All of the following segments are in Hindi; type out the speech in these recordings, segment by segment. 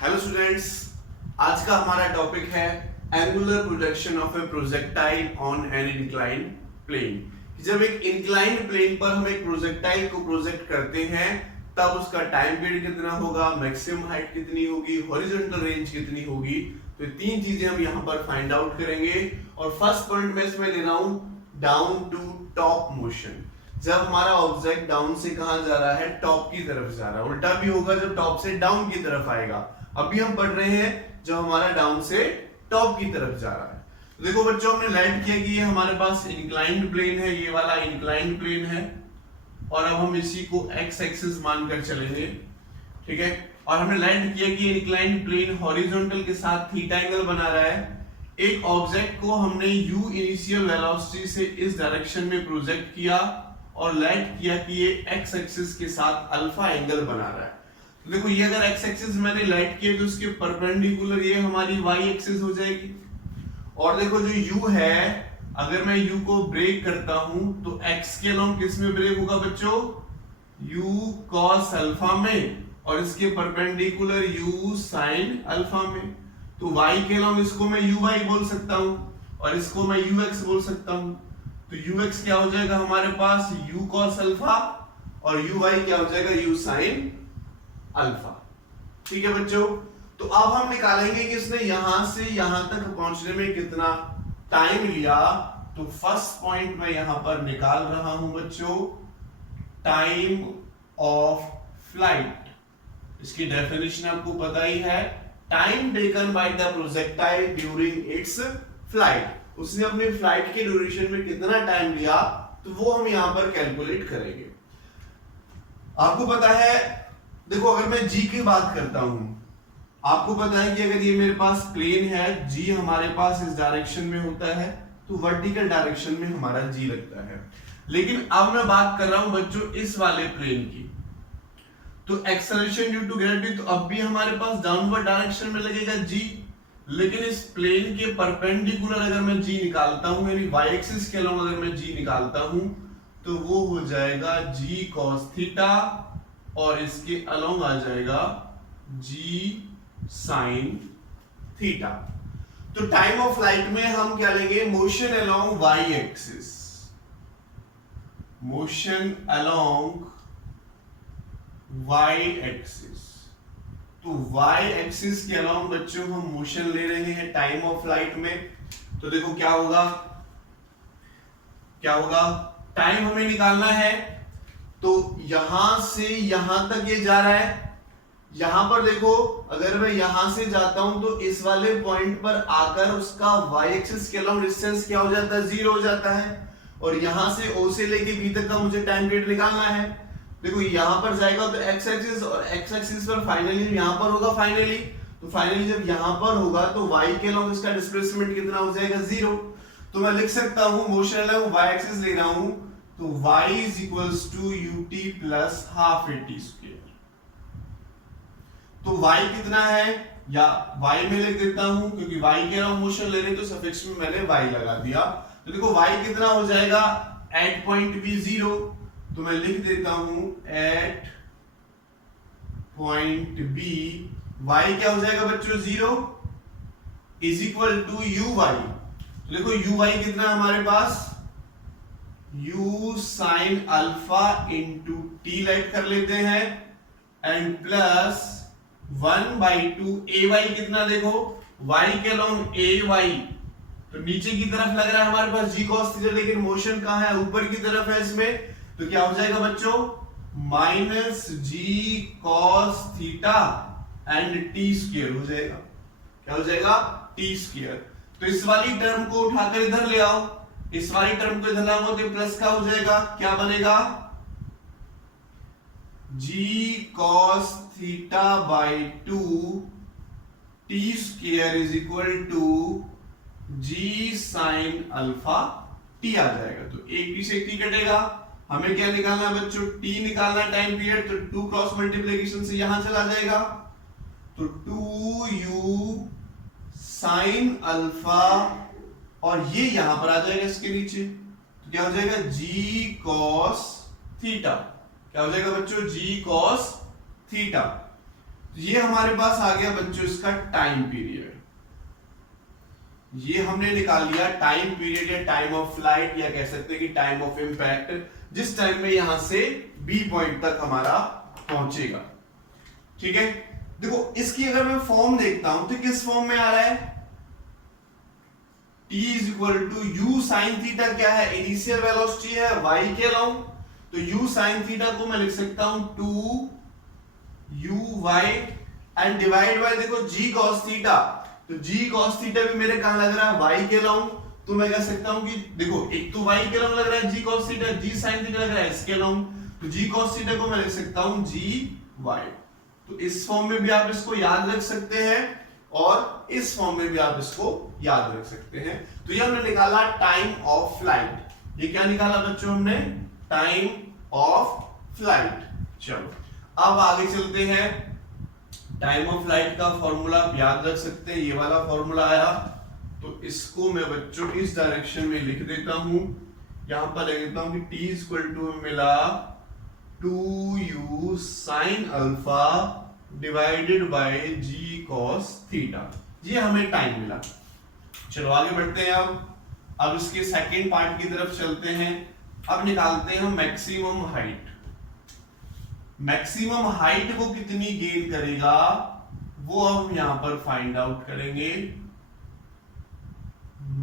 हेलो स्टूडेंट्स, आज का हमारा टॉपिक है angular projection of a projectile on an incline plane. जब एक इंक्लाइन प्लेन पर हम एक प्रोजेक्टाइल को प्रोजेक्ट करते हैं तब उसका टाइम पीरियड कितना होगा, मैक्सिमम हाइट कितनी होगी, हॉरिजॉन्टल रेंज कितनी होगी। तो ये तीन चीजें हम यहाँ पर फाइंड आउट करेंगे। और फर्स्ट पॉइंट मैं इसमें ले रहा हूं डाउन टू टॉप मोशन। जब हमारा ऑब्जेक्ट डाउन से कहां जा रहा है, टॉप की तरफ जा रहा है। उल्टा भी होगा जब टॉप से डाउन की तरफ आएगा। अभी हम पढ़ रहे हैं जब हमारा डाउन से टॉप की तरफ जा रहा है। तो देखो बच्चों, हमने लैंड किया कि ये हमारे पास इंक्लाइंड प्लेन है, ये वाला इंक्लाइंड प्लेन है। और अब हम इसी को एक्स एक्सिस मानकर चलेंगे, ठीक है। और हमने लैंड किया कि इंक्लाइंड प्लेन हॉरिजॉन्टल के साथ थीटा एंगल बना रहा है। एक ऑब्जेक्ट को हमने u इनिशियल वेलोसिटी से इस डायरेक्शन में प्रोजेक्ट किया और लैंड किया कि ये एक्स एक्सिस के साथ अल्फा एंगल बना रहा है। तो देखो, ये अगर एक्स एक्सिस मैंने लैंड किया तो उसके परपेंडिकुलर ये हमारी वाई एक्सिस हो जाएगी। और देखो जो u है, अगर मैं u को ब्रेक करता हूं तो x के अलोंग किस में ब्रेक होगा बच्चों, u cos अल्फा में, और इसके परपेंडिकुलर u sin अल्फा में। तो y के अलोंग इसको मैं uy बोल सकता हूं और इसको मैं ux बोल सकता हूं। तो ux क्या हो जाएगा हमारे पास, u cos अल्फा, और uy क्या हो जाएगा, u sin अल्फा। ठीक है बच्चों। तो अब हम निकालेंगे कि इसने यहां से यहां तक पहुंचने में कितना टाइम लिया। तो फर्स्ट पॉइंट मैं यहां पर निकाल रहा हूं बच्चों, टाइम ऑफ फ्लाइट। इसकी डेफिनेशन आपको पता ही है, time taken by the projectile during its flight. उसने अपनी फ्लाइट के ड्यूरेशन में कितना टाइम लिया, तो वो हम यहां पर कैलकुलेट करेंगे। आपको पता है, देखो अगर मैं g की बात करता हूं, आपको पता है कि अगर ये मेरे पास प्लेन है, g हमारे पास इस डायरेक्शन में होता है, तो वर्टिकल डायरेक्शन में हमारा g लगता है। लेकिन अब मैं बात कर रहा हूं बच्चों इस वाले प्लेन की, तो एक्सेलरेशन ड्यू टू ग्रेविटी तो अब भी हमारे पास डाउनवर्ड डायरेक्शन में लगेगा g। लेकिन इस प्लेन के परपेंडिकुलर अगर मैं g निकालता हूं, यानी y एक्सिस के अलोंग अगर मैं g निकालता हूं, तो वो हो जाएगा g cos थीटा, और इसके अलोंग आ जाएगा g sin थीटा। तो टाइम ऑफ फ्लाइट में हम क्या लेंगे, motion along y axis, motion along y axis. तो y एक्सिस के अलोंग बच्चों हम मोशन ले रहे हैं टाइम ऑफ फ्लाइट में। तो देखो क्या होगा, टाइम हमें निकालना है। तो यहां से यहां तक ये जा रहा है। यहां पर देखो, अगर मैं यहां से जाता हूं तो इस वाले पॉइंट पर आकर उसका y एक्सिस के अलोंग डिस्टेंस क्या हो जाता है, 0 हो जाता है। और यहां से o से लेके b तक का मुझे टाइम पीरियड निकालना है। देखो यहां पर जाएगा तो x एक्सिस, और x एक्सिस पर फाइनली यहां पर होगा फाइनली। तो फाइनली जब यहां पर होगा तो y के अलोंग इसका डिस्प्लेसमेंट कितना हो जाएगा, 0। तो मैं लिख सकता हूं मोशन अलोंग y एक्सिस ले रहा हूं, तो y is equals to ut plus half at square। तो y कितना है, या y में लिख देता हूं, क्योंकि y के अलावा मोशन ले रहे तो सफिक्स में मैंने y लगा दिया। तो देखो y कितना हो जाएगा, एट पॉइंट b 0। तो मैं लिख देता हूं एट पॉइंट b, y क्या हो जाएगा बच्चों, 0 इज इक्वल टू uy। तो देखो uy कितना है हमारे पास, u sin alpha into T light कर लेते हैं, एंड प्लस 1/2 ay कितना, देखो y के अलोंग ay, तो नीचे की तरफ लग रहा है हमारे पास g cos थीटा, लेकिन मोशन कहां है, ऊपर की तरफ है इसमें। तो क्या हो जाएगा बच्चों, minus g cos theta and T square हो जाएगा। क्या हो जाएगा, टी स्क्वायर। तो इस वाली टर्म को उठाकर इधर ले आओ, इस वाली टर्म को इधर लाओ तो प्लस का हो जाएगा, क्या बनेगा, g cos theta by 2 t square is equal to g sin alpha t आ जाएगा। तो एक टी से एक टी कटेगा, हमें क्या निकालना है बच्चों, t निकालना है टाइम पीरियड। तो 2 क्रॉस मल्टीप्लिकेशन से यहां चला जाएगा, तो 2u sin अल्फा, और ये यहां पर आ जाएगा इसके नीचे। तो क्या हो जाएगा, g cos थीटा। क्या हो जाएगा बच्चों, g cos थीटा। ये हमारे पास आ गया बच्चों इसका टाइम पीरियड। ये हमने निकाल लिया टाइम पीरियड या टाइम ऑफ फ्लाइट, या कह सकते हैं कि टाइम ऑफ इंपैक्ट, जिस टाइम में यहां से बी पॉइंट तक हमारा पहुंचेगा। ठीक है, देखो इसकी अगर मैं फॉर्म देखता हूं तो किस फॉर्म में आ रहा है, t is equal to u sine theta, क्या है, इनिशियल वेलोसिटी है y के अलोंग, तो u साइन थीटा को मैं लिख सकता हूं 2u y and divide by देखो g cos थीटा, तो g cos थीटा भी मेरे कहां लग रहा है y के अलोंग, तो मैं कह सकता हूं कि देखो एक तो y के अलोंग लग रहा है g cos theta, g sin theta लग रहा है इसके अलोंग, तो g cos थीटा को मैं लिख सकता हूं g y। तो इस फॉर्म में भी आप इसको याद रख सकते हैं और इस फॉर्म में भी आप इसको याद रख सकते हैं। तो ये हमने निकाला टाइम ऑफ फ्लाइट। ये क्या निकाला बच्चों हमने, टाइम ऑफ फ्लाइट। चलो अब आगे चलते हैं। टाइम ऑफ फ्लाइट का फॉर्मूला आप याद रख सकते हैं, ये वाला फॉर्मूला आया, तो इसको मैं बच्चों इस डायरेक्शन में लिख देता हूं। यहां पर लिख देता हूं कि t इक्वल टू मिला 2u sin alpha divided by g cos theta, ये हमें टाइम मिला। चलो आगे बढ़ते हैं। अब इसके सेकंड पार्ट की तरफ चलते हैं। अब निकालते हैं हम मैक्सिमम हाइट। मैक्सिमम हाइट वो कितनी गेन करेगा वो हम यहां पर फाइंड आउट करेंगे।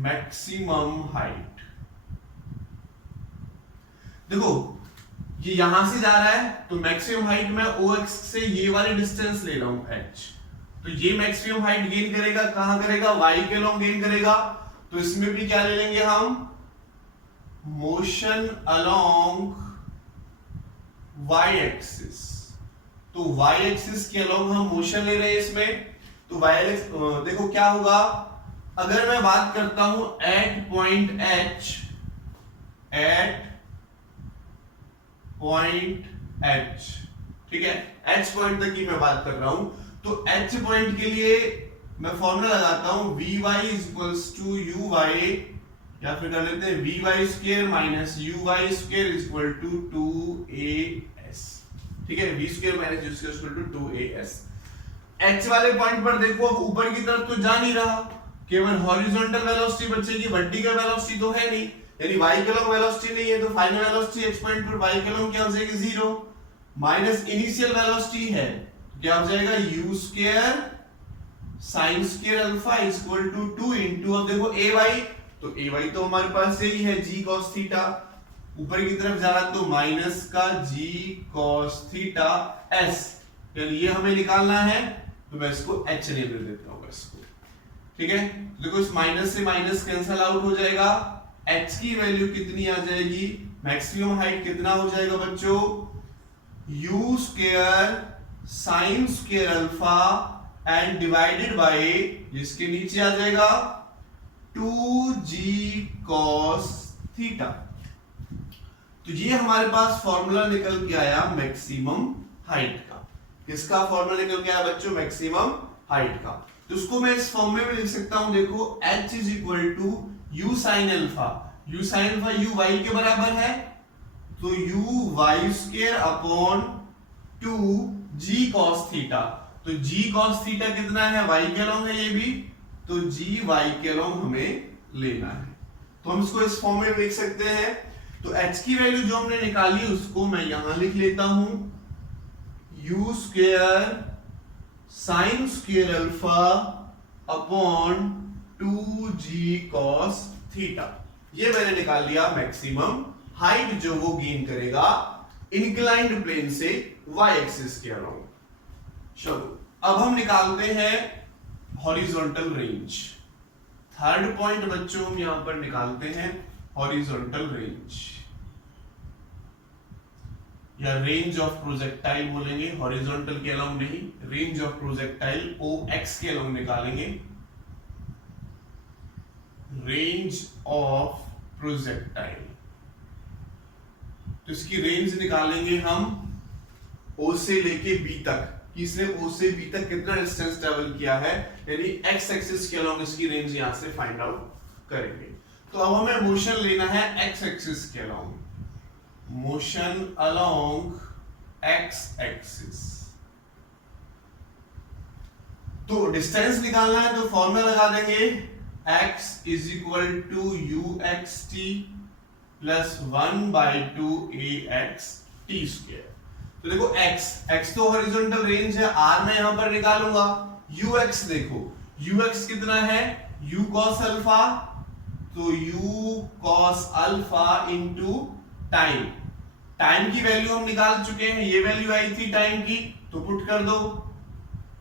मैक्सिमम हाइट, देखो ये यहां से जा रहा है, तो मैक्सिमम हाइट में OX से ये वाली डिस्टेंस ले रहा हूं h, तो ये मैक्सिमम हाइट गेन करेगा, कहां करेगा, y के अलोंग गेन करेगा। तो इसमें भी क्या ले लेंगे हम, मोशन अलोंग y एक्सिस, तो y एक्सिस के अलोंग हम मोशन ले रहे हैं इसमें। तो y एक्सिस देखो क्या होगा, अगर मैं बात करता हूं at point h, at point h, ठीक है, h पॉइंट तक की मैं बात कर रहा हूं, तो h पॉइंट के लिए मैं फॉर्मूला लगाता हूं vy इक्वल्स टू uy, या फिर कर लेते हैं vy square minus uy square equal to 2as, ठीक है, v square minus u square equal to 2as। h वाले पॉइंट पर देखो अब ऊपर की तरफ तो जा नहीं रहा, केवल हॉरिजॉन्टल वेलोसिटी बचेगी, वर्टिकल वेलोसिटी तो है नहीं, यानी y के अलोंग वेलोसिटी नहीं है, तो फाइनल वेलोसिटी h पॉइंट पर y के अलोंग क्या हो जाएगी 0, माइनस इनिशियल वेलोसिटी है, क्या हो जाएगा u square sin square alpha equal to 2 into, अब देखो ay, तो ay तो हमारे पास यही है g cos थीटा, ऊपर की तरफ जा रहा तो माइनस का g cos थीटा s, यानी ये हमें निकालना है, तो मैं इसको h ने दे देता हूं इसको, ठीक है। देखो इस माइनस से माइनस कैंसिल आउट हो जाएगा, h की वैल्यू कितनी आ जाएगी, मैक्सिमम हाइट कितना हो जाएगा बच्चों, u square sin square alpha and divided bye, जिसके नीचे आ जाएगा 2g cos थीटा। तो ये हमारे पास फॉर्मूला निकल के आया मैक्सिमम हाइट का। किसका फॉर्मूला निकल के आया बच्चों, मैक्सिमम हाइट का। तो उसको मैं इस फॉर्म में भी लिख सकता हूं, देखो h is equal to u sin alpha, u sin alpha u y के बराबर है, तो u y square upon 2g cos theta, तो g cos थीटा कितना है, y के अलोंग है ये भी, तो g y के अलोंग हमें लेना है, तो हम इसको इस फॉर्म में लिख सकते हैं। तो h की वैल्यू जो हमने निकाली उसको मैं यहां लिख लेता हूं, u square sin square alpha upon 2g cos theta, ये मैंने निकाल लिया मैक्सिमम हाइट जो वो गेन करेगा इंक्लाइंड प्लेन से y एक्सिस के अलोंग। चलो अब हम निकालते हैं हॉरिजॉन्टल रेंज। थर्ड पॉइंट बच्चों हम यहां पर निकालते हैं हॉरिजॉन्टल रेंज, या रेंज ऑफ प्रोजेक्टाइल बोलेंगे, हॉरिजॉन्टल के अलोंग नहीं, रेंज ऑफ प्रोजेक्टाइल OX के अलोंग निकालेंगे, रेंज ऑफ प्रोजेक्टाइल। तो इसकी रेंज निकालेंगे हम O से लेके B तक, कि इसने O से B तक कितना डिस्टेंस ट्रेवल किया है, यानी x एक्सिस के अलोंग इसकी रेंज यहां से फाइंड आउट करेंगे। तो अब हमें मोशन लेना है x एक्सिस के along, motion along x axis, तो डिस्टेंस निकालना है तो फॉर्मूला लगा देंगे x is equal to u x t plus 1/2 ax t square. तो देखो x तो हॉरिजॉन्टल रेंज है, r मैं यहां पर निकालूंगा। ux देखो, ux कितना है, u cos अल्फा, तो u cos alpha into time. Time की वैल्यू हम निकाल चुके हैं, ये वैल्यू आई थी टाइम की, तो पुट कर दो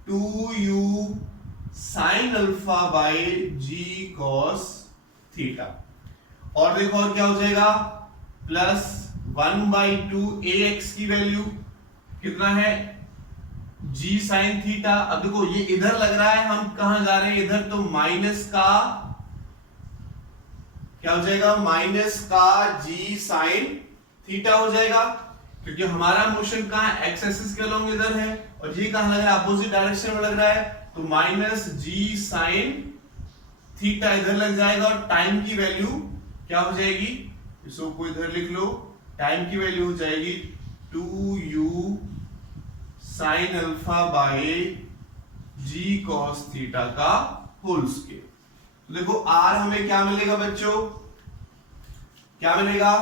2u sin alpha by g cos theta. और देखो और क्या हो जाएगा, प्लस 1/2 ax की वैल्यू कितना है, g sin थीटा। अब देखो ये इधर लग रहा है, हम कहां जा रहे हैं इधर, तो माइनस का क्या हो जाएगा, माइनस का g sin थीटा हो जाएगा, क्योंकि हमारा मोशन कहां है, एक्स एक्सिस के अलोंग इधर है, और ये कहां लग रहा है, अपोजिट डायरेक्शन में लग रहा है, तो माइनस g sin थीटा इधर लग जाएगा। और टाइम की वैल्यू क्या हो जाएगी, इसको इधर लिख लो, टाइम की वैल्यू हो जाएगी 2u sin alpha by g cos theta का होल स्क्वायर। तो देखो r हमें क्या मिलेगा बच्चों, क्या मिलेगा,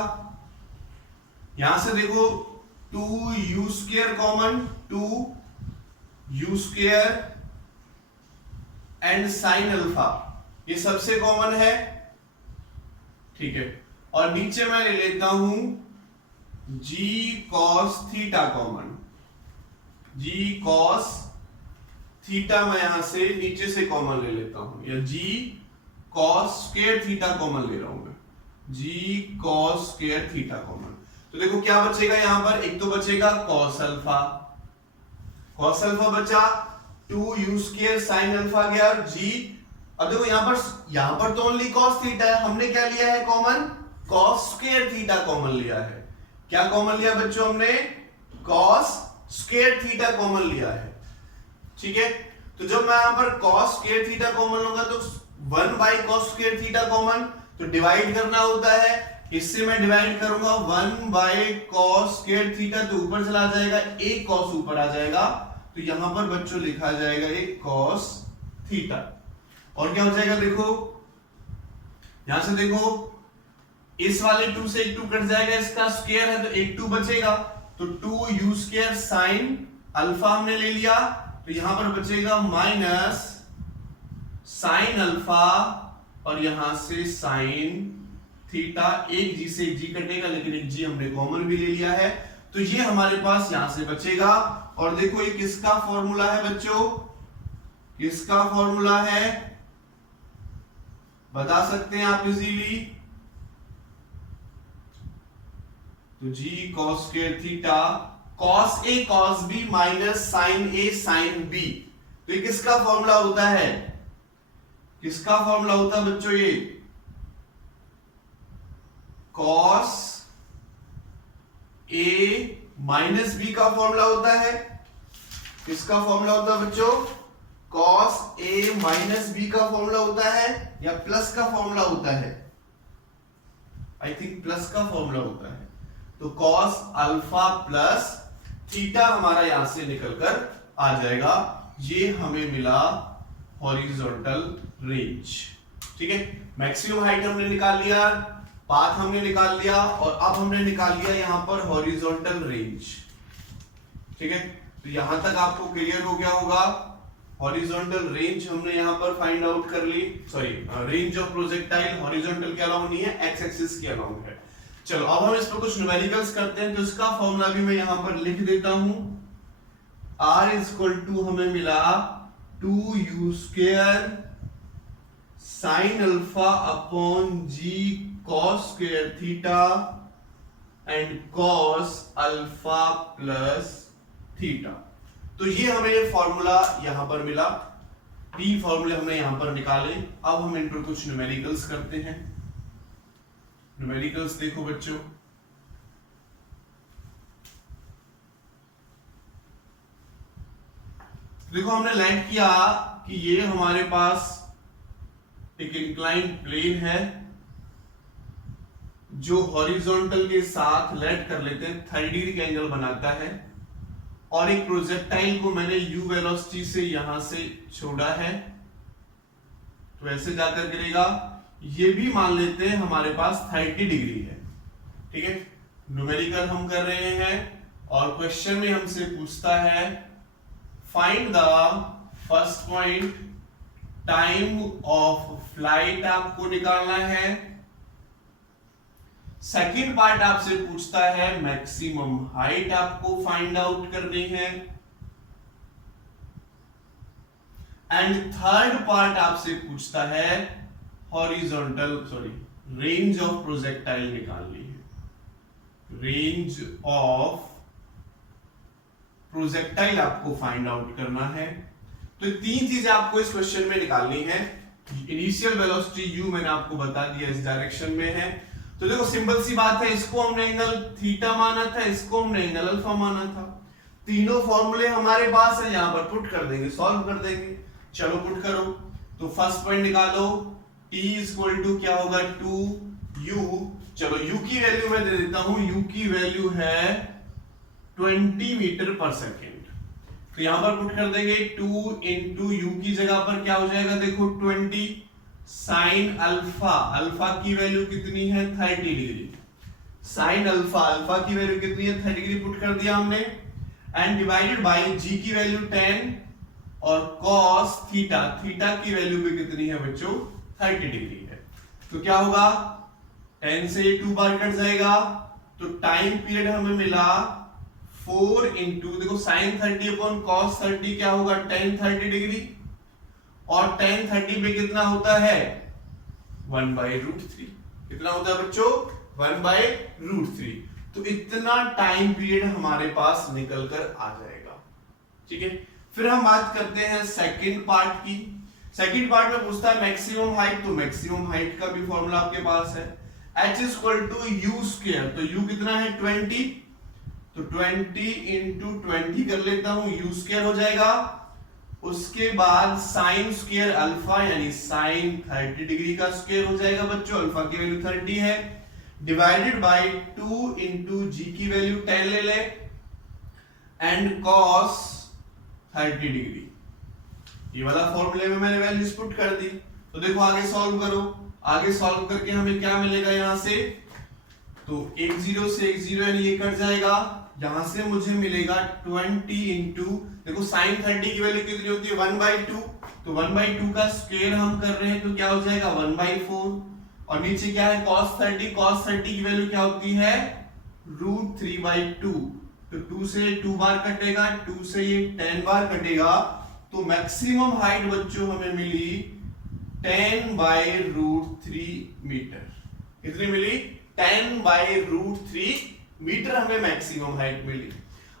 यहां से देखो 2u square common, 2u square and sin alpha ये सबसे कॉमन है, ठीक है। और नीचे मैं ले लेता हूं g cos theta common, g cos theta मैं यहां से नीचे से कॉमन ले लेता हूं, या g cos square theta common ले रहा हूं मैं, g cos square theta common. तो देखो क्या बचेगा यहां पर, एक तो बचेगा cos अल्फा, cos अल्फा बचा, 2u स्क्वायर sin अल्फा गया, और g, अब देखो यहां पर तो ओनली cos थीटा है, हमने क्या लिया है common, cos square theta common लिया है। क्या कॉमन लिया बच्चों हमने, cos स्क्वायर थीटा कॉमन लिया है, ठीक है। तो जब मैं यहां पर cos स्क्वायर थीटा कॉमन लूंगा तो 1/cos स्क्वायर थीटा कॉमन, तो डिवाइड करना होता है, इससे मैं डिवाइड करूंगा 1/cos स्क्वायर थीटा, तो ऊपर चला जाएगा, एक cos ऊपर आ जाएगा, तो यहां पर बच्चों लिखा जाएगा एक cos थीटा। और क्या हो जाएगा, देखो यहां से देखो, इस वाले 2 से एक 2 कट जाएगा, इसका स्क्वायर है तो एक 2 बचेगा, तो 2u स्क्वायर sin अल्फा हमने ले लिया, तो यहां पर बचेगा माइनस sin अल्फा, और यहां से sin थीटा, एक जी से एक जी कटेगा, लेकिन एक जी हमने कॉमन भी ले लिया है, तो ये हमारे पास यहां से बचेगा। और देखो ये किसका फॉर्मूला है बच्चों, किसका फॉर्मूला है, बता सकते हैं आप इजीली, तो g cos square theta cos a cos b minus sin a sin b, तो ये किसका फॉर्मूला होता है, किसका फॉर्मूला होता है बच्चों, ये cos a माइनस b का फॉर्मूला होता है, किसका फॉर्मूला होता है बच्चों, cos a माइनस b का फॉर्मूला होता है, या प्लस का फॉर्मूला होता है, आई थिंक प्लस का फॉर्मूला होता है। तो cos अल्फा प्लस थीटा हमारा यहां से निकलकर आ जाएगा, ये हमें मिला हॉरिजॉन्टल रेंज, ठीक है। मैक्सिमम हाइट हमने निकाल लिया, पाथ हमने निकाल लिया, और अब हमने निकाल लिया यहां पर हॉरिजॉन्टल रेंज, ठीक है। तो यहां तक आपको क्लियर हो गया होगा, हॉरिजॉन्टल रेंज हमने यहां पर फाइंड आउट कर ली, sorry range of projectile horizontal के अलाउंग नहीं है, एक्स एक्सिस के अलाउंग है। चलो अब हम इस पर कुछ न्यूमेरिकल्स करते हैं, तो इसका फॉर्मूला भी मैं यहां पर लिख देता हूं, r इज इक्वल टू हमें मिला 2u square sin alpha upon g cos square theta and cos alpha plus theta. तो ये हमें फॉर्मूला यहां पर मिला, 3 फॉर्मूले हमने यहां पर निकाले। अब हम इन पर कुछ न्यूमेरिकल्स करते हैं। न्यूमेरिकल्स देखो बच्चों, देखो हमने लेट किया कि ये हमारे पास एक इंक्लाइंड प्लेन है जो हॉरिजॉन्टल के साथ लेट कर लेते हैं 30 डिग्री का एंगल बनाता है, और एक प्रोजेक्टाइल को मैंने u वेलोसिटी से यहां से छोड़ा है, तो ऐसे जाकर गिरेगा। ये भी मान लेते हैं हमारे पास 30 डिग्री है, ठीक है। न्यूमेरिकल हम कर रहे हैं और क्वेश्चन में हमसे पूछता है find the first point, time of flight आपको निकालना है। सेकंड पार्ट आपसे पूछता है मैक्सिमम हाइट आपको फाइंड आउट करनी है। एंड थर्ड पार्ट आपसे पूछता है रेंज ऑफ प्रोजेक्टाइल निकालनी है। रेंज ऑफ प्रोजेक्टाइल आपको फाइंड आउट करना है। तो तीन चीजें आपको इस क्वेश्चन में निकालनी है। इनिशियल वेलोसिटी u मैंने आपको बता दिया इस डायरेक्शन में है। तो देखो सिंपल सी बात है, इसको हमने एंगल थीटा माना था, इसको हमने एंगल अल्फा माना था। तीनों फॉर्मूले हमारे पास है, यहां पर पुट कर देंगे, सॉल्व कर देंगे। चलो पुट करो। तो फर्स्ट पॉइंट निकालो, t इक्वल टू क्या होगा 2u। चलो u की वैल्यू मैं दे देता हूं, u की वैल्यू है 20 मीटर पर सेकेंड। तो यहां पर पुट कर देंगे 2 इंटू यू की जगह पर क्या हो जाएगा, देखो 20 साइन अल्फा, अल्फा की वैल्यू कितनी है 30 डिग्री। साइन अल्फा, अल्फा की वैल्यू कितनी है 30 डिग्री पुट कर दिया हमने। एंड डिवाइडेड बाय जी की वैल्यू 10 और कॉस थीटा, थीटा की वैल्यू भी कितनी है बच्चों 30 डिग्री है। तो क्या होगा 10 से 2 बार कट जाएगा, तो टाइम पीरियड हमें मिला 4 इंटू, देखो साइन 30 अपॉन कॉस 30 क्या होगा 10 30 डिग्री, और 10 30 पे कितना होता है 1/√3। कितना होता है बच्चों 1/√3। तो इतना टाइम पीरियड हमारे पास निकल कर आ जाएगा, ठीक है। फिर हम बात करते हैं सेकंड पार्ट की। सेकंड पार्ट में पूछता है मैक्सिमम हाइट, तो मैक्सिमम हाइट का भी फॉर्मूला आपके पास है, h equal to u square. तो u कितना है 20, तो 20 इंटू 20 कर लेता हूं, यू स्क्वायर हो जाएगा। उसके बाद साइन स्क्वायर अल्फा यानी साइन 30 डिग्री का स्क्वायर हो जाएगा बच्चों, अल्फा की वैल्यू 30 है, डिवाइडेड बाय 2 इंटू जी की वैल्यू 10 ले ले, एंड कॉस 30 डिग्री। ये वाला फॉर्मूले में मैंने वैल्यूज पुट कर दी। तो देखो आगे सॉल्व करो, आगे सॉल्व करके हमें क्या मिलेगा यहां से, तो एक 0 से एक 0 यानी ये कट जाएगा। यहां से मुझे मिलेगा 20 इंटू, देखो साइन 30 की वैल्यू कितनी होती है 1/2, तो 1/2 का स्क्वायर हम कर रहे हैं तो क्या हो जाएगा 1/4, और नीचे क्या है cos 30, cos 30 की वैल्यू क्या होती है √3/2, तो 2 से 2 बार कटेगा, 2 से ये 10 बार कटेगा, तो मैक्सिमम हाइट बच्चों हमें मिली 10/√3 मीटर। कितनी मिली 10/√3 मीटर हमें मैक्सिमम हाइट मिली।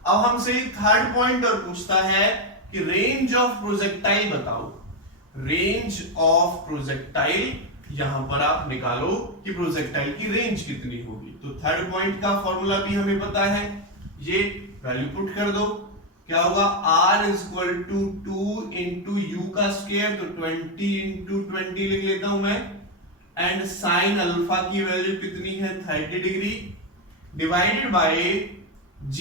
अब हमसे थर्ड पॉइंट और पूछता है कि रेंज ऑफ प्रोजेक्टाइल बताओ। रेंज ऑफ प्रोजेक्टाइल यहां पर आप निकालो कि प्रोजेक्टाइल की रेंज कितनी होगी। तो थर्ड पॉइंट का फॉर्मूला भी हमें पता है, ये वैल्यू पुट कर दो, क्या होगा r equal to 2 into u का स्क्वायर, तो 20 इंटू 20 लिख लेता हूं मैं, एंड साइन अल्फा की वैल्यू कितनी है 30 डिग्री, डिवाइडेड बाय g,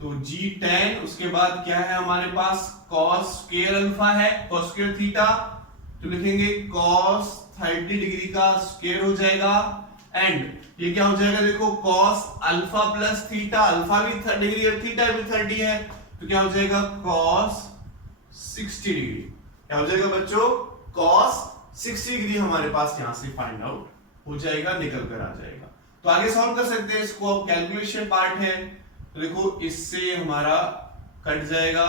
तो g 10, उसके बाद क्या है हमारे पास cos स्क्वायर अल्फा है, cos स्क्वायर थीटा, तो लिखेंगे cos 30 डिग्री का स्क्वायर हो जाएगा, एंड ये क्या हो जाएगा देखो cos alpha plus theta, alpha भी 30 डिग्री और थीटा भी 30 है, तो क्या हो जाएगा cos 60 डिग्री। क्या हो जाएगा बच्चों cos 60 डिग्री हमारे पास यहां से फाइंड आउट हो जाएगा, निकल कर आ जाएगा। तो आगे सॉल्व कर सकते हैं इसको, अब कैलकुलेशन पार्ट है, तो देखो इससे हमारा कट जाएगा,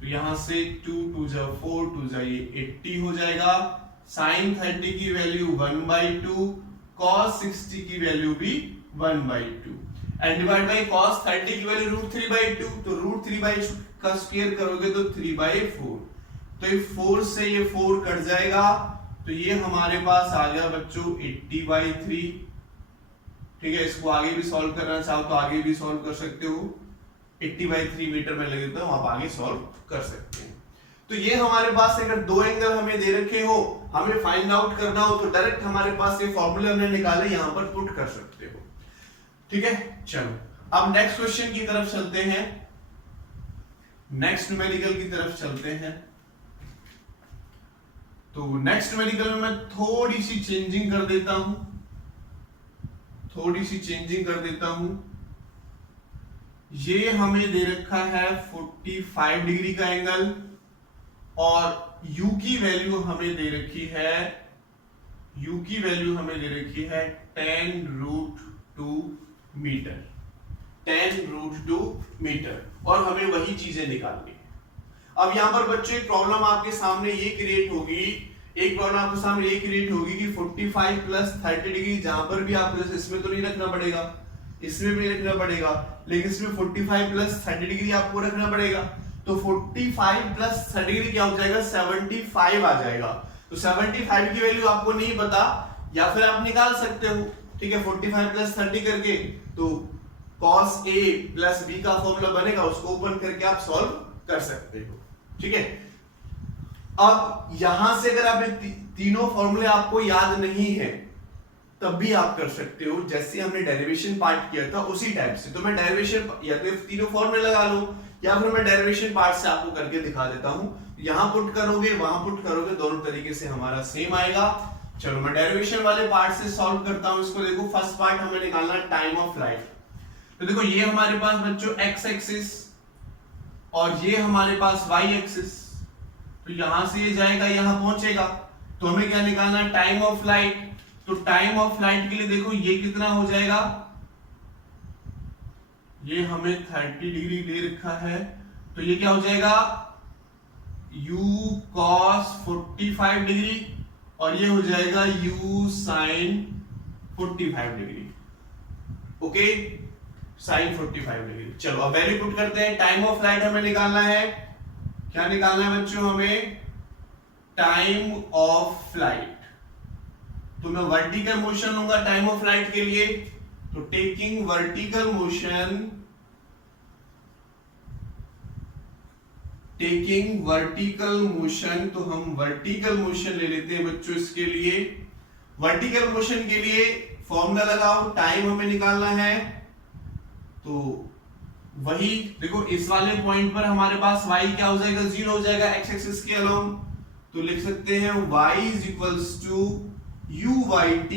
तो यहां से 2 2 जा 4 2 जा ये 80 हो जाएगा, साइन 30 की वैल्यू 1/2, cos 60 की वैल्यू भी 1/2, एंड डिवाइड बाय cos 30 की वैल्यू √3/2, तो √3/2 का स्क्वायर करोगे तो 3/4, तो ये 4 से ये 4 कट जाएगा, तो ये हमारे पास आ गया बच्चों 80/3। ठीक है, इसको आगे भी सॉल्व करना चाहो तो आगे भी सॉल्व कर सकते हो, 80/3 मीटर में लगे तो आप आगे सॉल्व कर सकते हैं। तो ये हमारे पास अगर दो एंगल हमें दे रखे हो, हमें फाइंड आउट करना हो, तो डायरेक्ट हमारे पास ये फॉर्मूले हमने निकाले यहां पर पुट कर सकते हो। ठीक है, चलो अब नेक्स्ट क्वेश्चन की तरफ चलते हैं। नेक्स्ट न्यूमेरिकल की तरफ चलते हैं। तो नेक्स्ट न्यूमेरिकल में मैं थोड़ी सी चेंजिंग कर देता हूं, ये हमें दे रखा है 45 डिग्री का एंगल और u की वैल्यू हमें दे रखी है 10√2 मीटर, 10√2 मीटर, और हमें वही चीजें निकालनी है। अब यहां पर बच्चों एक प्रॉब्लम आपके सामने ये क्रिएट होगी कि 45 प्लस 30 डिग्री, जहां पर भी आप इसमें तो नहीं रखना पड़ेगा, इसमें भी रखना पड़ेगा, लेकिन इसमें 45 प्लस 30 डिग्री आपको रखना पड़ेगा। तो 45 प्लस 30 डिग्री क्या हो जाएगा, 75 आ जाएगा। तो 75 की वैल्यू आपको नहीं पता, या फिर आप निकाल सकते हो, ठीक है, 45 प्लस 30 करके, तो cos A प्लस B का फॉर्मूला बनेगा, उसको ओपन करके आप सॉल्व कर सकते हो, ठीक है। अब यहां से अगर आप तीनों फॉर्मूले आपको याद नहीं है तब भी आप कर सकते हो, जैसे हमने डेरिवेशन पार्ट किया था उसी टाइप से। तो मैं डेरिवेशन या तो तीनों फॉर्मूले लगा लो, या फिर मैं डेरिवेशन पार्ट से आपको करके दिखा देता हूं। यहां पुट करोगे, वहां पुट करोगे, दोनों तरीके से हमारा सेम आएगा। चलो मैं डेरिवेशन वाले पार्ट से सॉल्व करता हूं इसको। देखो फर्स्ट पार्ट हमें निकालना है टाइम ऑफ लाइट। तो देखो ये हमारे पास बच्चों x एक्सिस और ये हमारे पास y एक्सिस, तो यहां से ये जाएगा, यहां पहुंचेगा, तो हमें क्या निकालना है, टाइम ऑफ लाइट। तो टाइम ऑफ लाइट के लिए देखो ये कितना हो जाएगा, ये हमें 30 डिग्री दे रखा है, तो ये क्या हो जाएगा, u cos 45 डिग्री, और ये हो जाएगा u sin 45 degree, okay, sin 45 degree. चलो अब वैल्यू पुट करते हैं। टाइम ऑफ लाइट हमें निकालना है, क्या निकालना है बच्चों, हमें टाइम ऑफ लाइट। तो मैं वर्टिकल मोशन लूंगा टाइम ऑफ लाइट के लिए, तो टेकिंग वर्टिकल मोशन, तो हम वर्टिकल मोशन ले लेते हैं बच्चों। इसके लिए वर्टिकल मोशन के लिए फॉर्मूला लगाओ, टाइम हमें निकालना है, तो वही देखो इस वाले पॉइंट पर हमारे पास y क्या हो जाएगा, 0 हो जाएगा x एक्सिस के अलोंग। तो लिख सकते हैं y is equals to uyt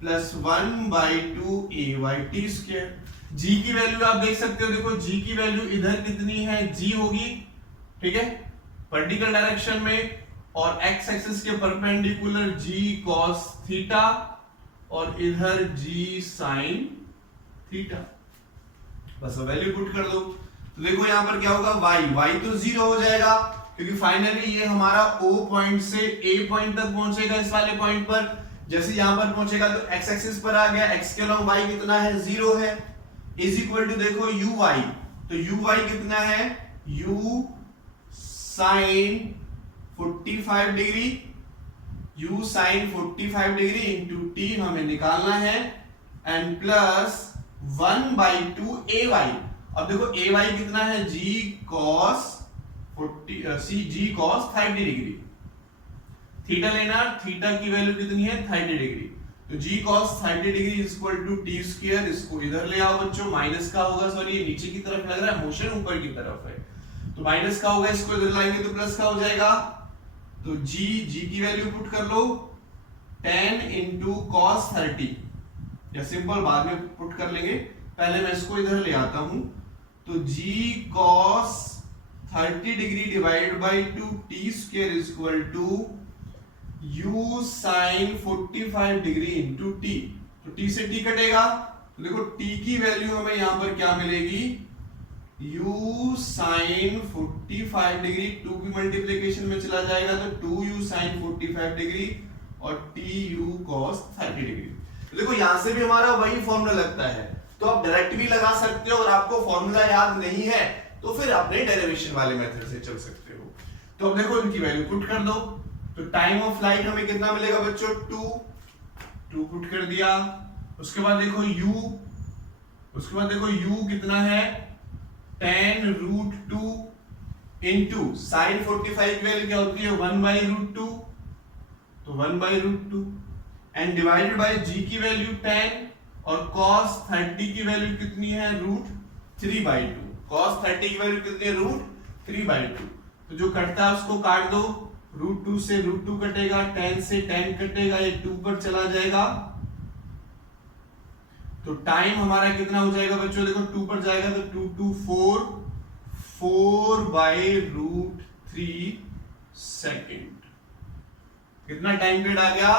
plus 1/2 ayt square. g की वैल्यू आप देख सकते हो, देखो g की वैल्यू इधर कितनी है, g होगी, ठीक है, वर्टिकल डायरेक्शन में, और x एक्सिस के परपेंडिकुलर g cos थीटा और इधर g sin थीटा। बस वैल्यू पुट कर दो। तो देखो यहां पर क्या होगा, y तो 0 हो जाएगा, क्योंकि फाइनली ये हमारा O पॉइंट से A पॉइंट तक पहुंचेगा। इस वाले पॉइंट पर जैसे यहां पर पहुंचेगा तो x एक्सिस पर आ गया, x के अलोंग y कितना है, 0 है, इज इक्वल टू देखो uy, तो uy कितना है, u sin 45 degree, u sin 45 degree into t हमें निकालना है, एंड प्लस 1/2 ay। अब देखो ay कितना है, g cos 30 डिग्री, थीटा लेना, थीटा की वैल्यू कितनी है, 30 डिग्री, तो g cos 30 degree is equal to t square. इसको इधर ले आओ बच्चों, माइनस का होगा, सॉरी ये नीचे की तरफ लग रहा है, मोशन ऊपर की तरफ है, तो माइनस का होगा, इसको इधर लाएंगे तो प्लस का हो जाएगा। तो g की वैल्यू पुट कर लो, 10 इंटू cos 30, या सिंपल बाद में पुट कर लेंगे, पहले मैं इसको इधर ले आता हूं। तो g cos 30 degree divide by 2 t square is equal to u sin 45 degree into t। तो t से t कटेगा, तो देखो t की वैल्यू हमें यहां पर क्या मिलेगी, u sin 45 डिग्री, 2 की मल्टीप्लिकेशन में चला जाएगा तो 2u sin 45 डिग्री और tu cos 30 डिग्री। तो देखो यहां से भी हमारा वही फॉर्मूला लगता है, तो आप डायरेक्ट भी लगा सकते हो, और आपको फॉर्मूला याद नहीं है तो फिर अपने डेरिवेशन वाले मेथड से चल सकते हो। तो अब देखो इनकी वैल्यू पुट कर दो, तो टाइम ऑफ लाइट हमें कितना मिलेगा बच्चों, 2 पुट कर दिया। उसके बाद देखो u कितना है, 10√2 इंटू साइन 45 की वैल्यू क्या होती है, 1/√2, तो 1/√2 एंड डिवाइडेड बाय g की वैल्यू 10 और cos 30 की वैल्यू कितनी है, √3/2। cos 30 की वैल्यू कितनी है, 3/2। तो जो कटता है उसको काट दो, √2 से √2 कटेगा, 10 से 10 कटेगा, ये 2 पर चला जाएगा। तो टाइम हमारा कितना हो जाएगा बच्चों, देखो 2 पर जाएगा तो 2 2 4, 4/√3 सेकेंड। कितना टाइम पीरियड आ गया,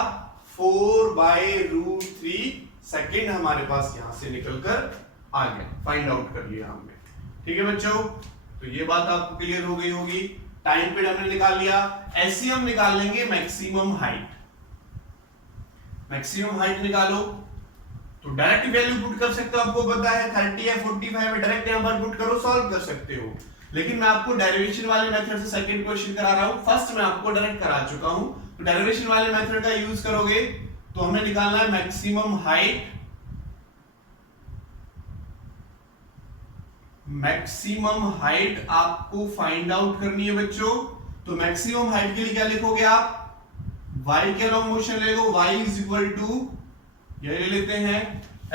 4/√3 सेकेंड हमारे पास यहां से निकलकर आ गया, फाइंड आउट कर लिया हमने। ठीक है बच्चों, तो ये बात आपको क्लियर हो गई होगी। टाइम पीरियड हमने निकाल लिया। ऐसे हम निकाल लेंगे मैक्सिमम हाइट। मैक्सिमम हाइट निकालो तो डायरेक्ट वैल्यू पुट कर सकते हो, आपको पता है 30 है 45 है, डायरेक्ट यहां पर पुट करो, सॉल्व कर सकते हो। लेकिन मैं आपको डेरिवेशन वाले मेथड से सेकंड क्वेश्चन करा रहा हूं, फर्स्ट मैं आपको डायरेक्ट करा चुका हूं। तो डेरिवेशन वाले मेथड का यूज करोगे तो हमें निकालना है मैक्सिमम हाइट। मैक्सिमम हाइट आपको फाइंड आउट करनी है बच्चों। तो मैक्सिमम हाइट के लिए क्या लिखोगे आप, y के अलॉन्ग मोशन ले लो, y इज इक्वल टू ये ले लेते हैं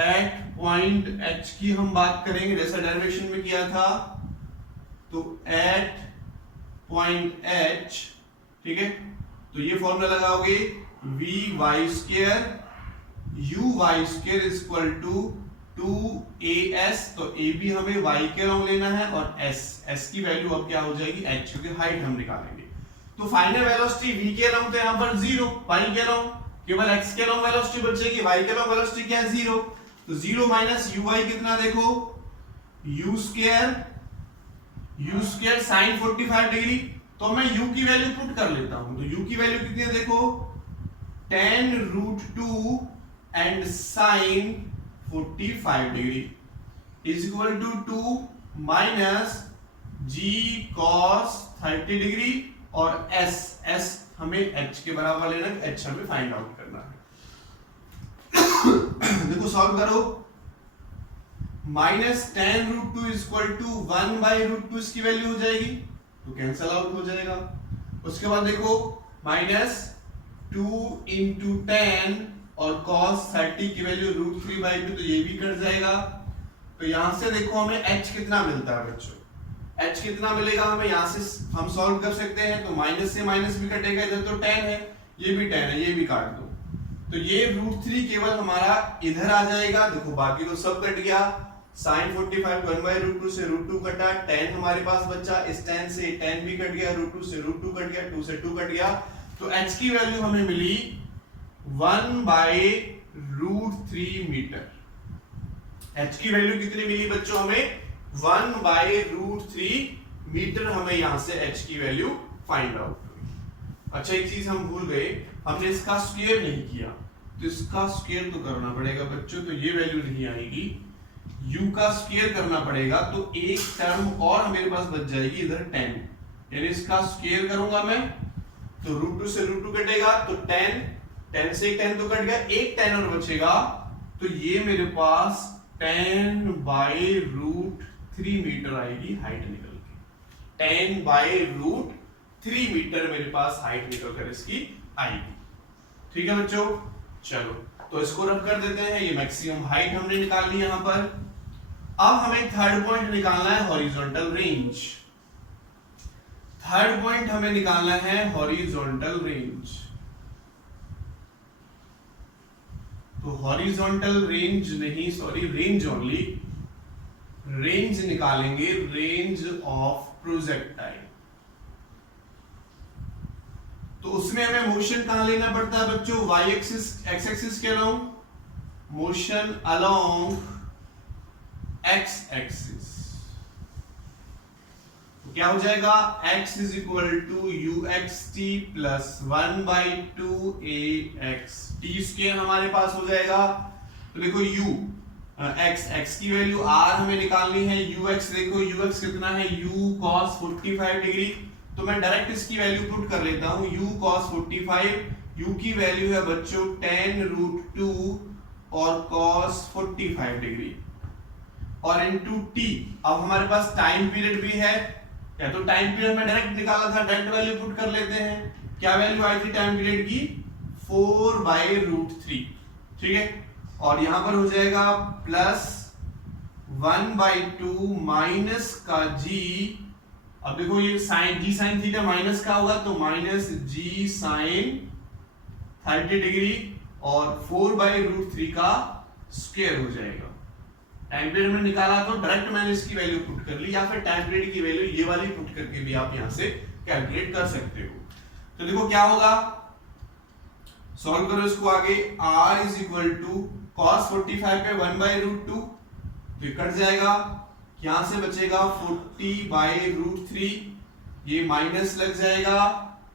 एट पॉइंट h की हम बात करेंगे जैसा डेरिवेशन में किया था। तो एट पॉइंट h, ठीक है, तो ये फॉर्मूला लगाओगे vy² uy² is equal to 2as। तो ab हमें y के अलॉन्ग लेना है और s की वैल्यू अब क्या हो जाएगी h, क्योंकि हाइट हम निकालेंगे। तो फाइनल वेलोसिटी v के अलॉन्ग तो यहां पर 0, y के अलॉन्ग केवल x के अलॉन्ग वेलोसिटी बचेगी, y के अलॉन्ग वेलोसिटी क्या है 0। तो 0 माइनस uy कितना, देखो u² sin 45 डिग्री। तो मैं u की वैल्यू पुट कर लेता हूं। तो u की वैल्यू कितनी है, देखो 10√2 and sin 45 degree is equal to 2 minus g cos 30 degree और s हमें h के बराबर लेना है, h हमें फाइंड आउट करना है। देखो सॉल्व करो, माइनस 10√2 इज इक्वल टू 1/√2 इसकी वैल्यू हो जाएगी, तो कैंसल आउट हो जाएगा। उसके बाद देखो माइनस 2 इंटू 10 और cos 30 की वैल्यू √3/2, तो ये भी कट जाएगा। तो यहां से देखो हमें h कितना मिलता है बच्चों, h कितना मिलेगा हमें, यहां से हम सॉल्व कर सकते हैं। तो माइनस से माइनस भी कटेगा, इधर तो 10 है, ये भी 10 है, ये भी काट दो। तो ये √3 केवल हमारा इधर आ जाएगा। देखो बाकी तो सब कट गया, sin 45 1/√2 से √2 कटा, 10 हमारे पास बचा, इस 10 से 10 भी कट गया, √2 से √2 कट गया, 2 से 2 कट गया। तो h की वैल्यू हमें मिली 1/√3 मीटर। h की वैल्यू कितनी मिली बच्चों हमें, 1/√3 मीटर हमें यहां से h की वैल्यू फाइंड आउट हुई। अच्छा एक चीज हम भूल गए, हमने इसका स्क्वायर नहीं किया, तो इसका स्क्वायर तो करना पड़ेगा बच्चों। तो ये वैल्यू नहीं आएगी, u का स्क्वायर करना पड़ेगा। तो एक टर्म और मेरे पास बच जाएगी इधर 10, यानी इसका स्क्वायर करूंगा मैं तो √2 से √2 कटेगा, तो 10 से 10 तो कट गया, एक 10 और बचेगा। तो ये मेरे पास 10/√3 मीटर आएगी हाइट निकल के, 10/√3 मीटर मेरे पास हाइट निकल कर इसकी आएगी। ठीक है बच्चों, चलो तो इसको रब कर देते हैं। ये मैक्सिमम हाइट हमने निकाल ली यहां पर। अब हमें थर्ड पॉइंट निकालना है, हॉरिजॉन्टल रेंज। थर्ड पॉइंट हमें निकालना है हॉरिजॉन्टल रेंज। तो हॉरिजॉन्टल रेंज नहीं, सॉरी रेंज ओनली, रेंज निकालेंगे, रेंज ऑफ प्रोजेक्टाइल। तो उसमें हमें मोशन कहां लेना पड़ता है बच्चों, y एक्सिस x एक्सिस के along, motion along x axis. तो क्या हो जाएगा, x is equal to uxt plus 1/2ax, t square हमारे पास हो जाएगा। तो देखो u x की वैल्यू r हमें निकालनी है, ux देखो ux कितना है, u cos 45 डिग्री। तो मैं डायरेक्ट इसकी वैल्यू पुट कर लेता हूं, u cos 45, u की वैल्यू है बच्चों 10√2 और cos 45 डिग्री और इनटू t। अब हमारे पास टाइम पीरियड भी है, या तो टाइम पीरियड में डायरेक्ट निकाला था, डायरेक्ट वैल्यू पुट कर लेते हैं। क्या वैल्यू आई थी टाइम पीरियड की, 4/√3, ठीक है। और यहां पर हो जाएगा प्लस 1/2 माइनस का g अब देखो ये साइन जी साइन थीटा माइनस का होगा तो माइनस जी साइन 30 डिग्री और 4/√3 का स्क्वायर हो जाएगा। टाइम पीरियड में निकाला तो डायरेक्ट मैंने इसकी वैल्यू पुट कर ली, या फिर टाइम पीरियड की वैल्यू ये वाली पुट करके भी आप यहां से कैलकुलेट कर सकते हो। तो देखो क्या होगा, सॉल्व करो इसको आगे। r is equal to cos 45 पे 1/√2 तो ये कट जाएगा, यहां से बचेगा 40/√3, ये माइनस लग जाएगा,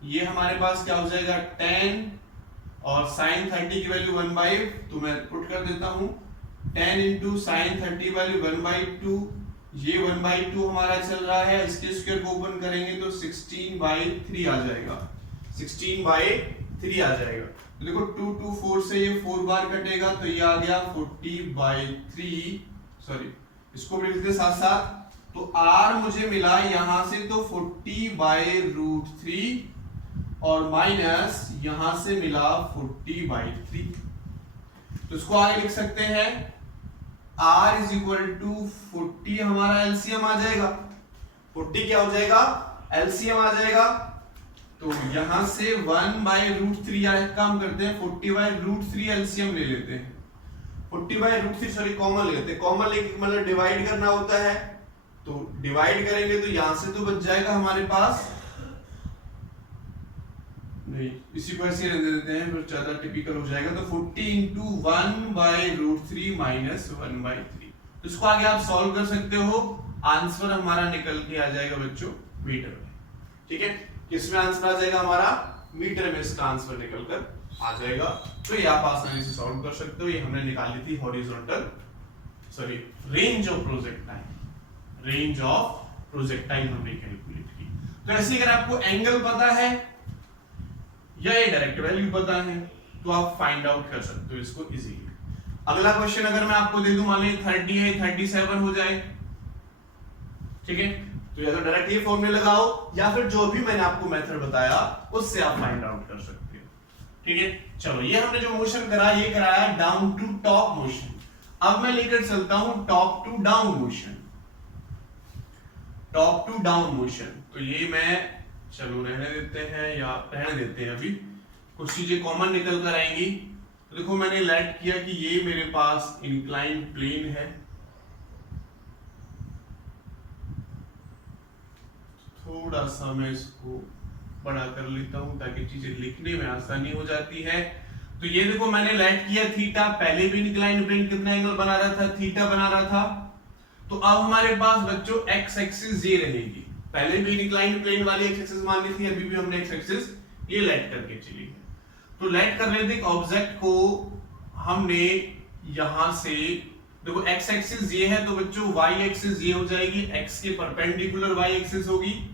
ये हमारे पास क्या हो जाएगा 10 और sin 30 की वैल्यू 1/, तो मैं पुट कर देता हूं 10 इंटू साइन 30 वैल्यू 1/2, ये 1/2 हमारा चल रहा है, इसके स्क्वायर को ओपन करेंगे तो 16/3 आ जाएगा, 16/3 आ जाएगा। तो देखो 2 2 4 से ये 4 बार कटेगा तो ये आ गया 40/3, सॉरी इसको भी लिखते साथ साथ, तो r मुझे मिला यहां से तो 40/√3 और माइनस यहां से मिला 40/3, तो इसको आगे लिख सकते हैं r इज इक्वल टू 40, हमारा एलसीएम आ जाएगा, 40 क्या हो जाएगा एलसीएम आ जाएगा, तो यहां से 1/√3 काम करते हैं 40/√3 एलसीएम ले लेते हैं, 40/√3 सॉरी कॉमन लेते हैं, कॉमन लेके मतलब डिवाइड करना होता है, तो डिवाइड करेंगे तो यहां से तो बच जाएगा हमारे पास, नहीं इसी को ऐसे रहने देते हैं फिर ज्यादा टिपिकल हो जाएगा, तो 40 इंटू 1/√3 माइनस 1/3, तो इसको आगे आप सॉल्व कर सकते हो, आंसर हमारा निकल के आ जाएगा बच्चों मीटर में। ठीक है, किसमें आंसर आ जाएगा हमारा मीटर में, इसका आंसर निकल कर आ जाएगा, तो ये आप आसानी से सॉल्व कर सकते हो। ये हमने निकाली थी horizontal sorry range of projectile, range of projectile हमने कैलकुलेट की। तो ऐसे अगर आपको एंगल पता है या ये डायरेक्ट वैल्यू पता है तो आप फाइंड आउट कर सकते हो इसको इजीली। अगला क्वेश्चन अगर मैं आपको दे दूं, मान लीजिए 30 है 37 हो जाए, ठीक है, तो या तो डायरेक्ट ये फॉर्मूले लगाओ या फिर जो भी मैंने आपको मेथड बताया उससे आप फाइंड आउट कर सकते हो। ठीक है, चलो ये हमने जो मोशन करा ये कराया डाउन टू टॉप मोशन, अब मैं लेकर चलता हूं top to down motion, top to down motion, तो ये मैं चलो रहने देते हैं या रहने देते हैं, अभी कुछ चीजें कॉमन निकल कर आएंगी। तो देखो मैंने लेट किया कि ये मेरे पास इंक्लाइंड प्लेन है, थोड़ा सा मैं इसको बड़ा कर लेता हूं ताकि चीजें लिखने में आसानी हो जाती है। तो ये देखो मैंने लेट किया थीटा, पहले भी इंक्लाइंड प्लेन कितना एंगल बना रहा था, थीटा बना रहा था, तो अब हमारे पास बच्चों एक्स एक्सिस ये रहेगी, पहले भी इंक्लाइंड प्लेन वाली एक्स एक्सिस मान ली थी, अभी भी हमने एक्स एक्सिस ये लेट करके चली है। तो लेट कर लेते ऑब्जेक्ट को हमने यहां से, देखो एक्स एक्सिस ये है तो बच्चों वाई एक्सिस ये हो जाएगी, एक्स के परपेंडिकुलर वाई एक्सिस होगी